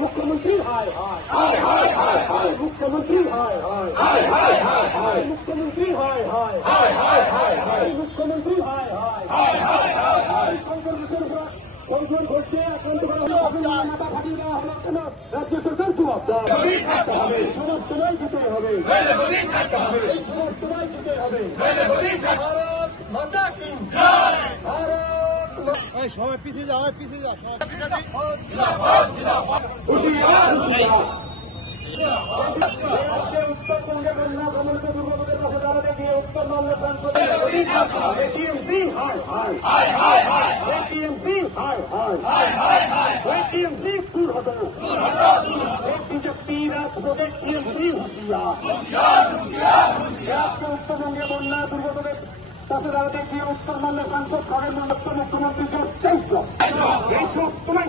মুখ্যমন্ত্রী হায় হায় মুখ্যমন্ত্রী হায় হায় মুখ্যমন্ত্রী হায় হায় মুখ্যমন্ত্রী হায় হায় সংসদ ঘটছে আক্রান্ত করা হলো মাথা ফাটিয়ে দেওয়া হলো কেন রাজ্য সরকার জবাবদার সমস্তটাই দিতে হবে সমস্তটাই দিতে হবে ভারত মাতা কি ভারত সবাই পিছিয়ে যাও পিছিয়ে যাও উত্তরবঙ্গে বন্যা কমলকে দুর্গতের পাশে দাঁড়াতে গিয়ে উত্তরবঙ্গের প্রান্তরে টিএমসি টিএমসি দূর হতো বিজেপি রাজপথের টিএমসি উত্তরবঙ্গে বন্যা দুর্গতদের পাশে দাঁড়াতে গিয়ে উত্তরবঙ্গের সাংসদ খানের মুখ্যমন্ত্রী চাইল এইসব তোমায়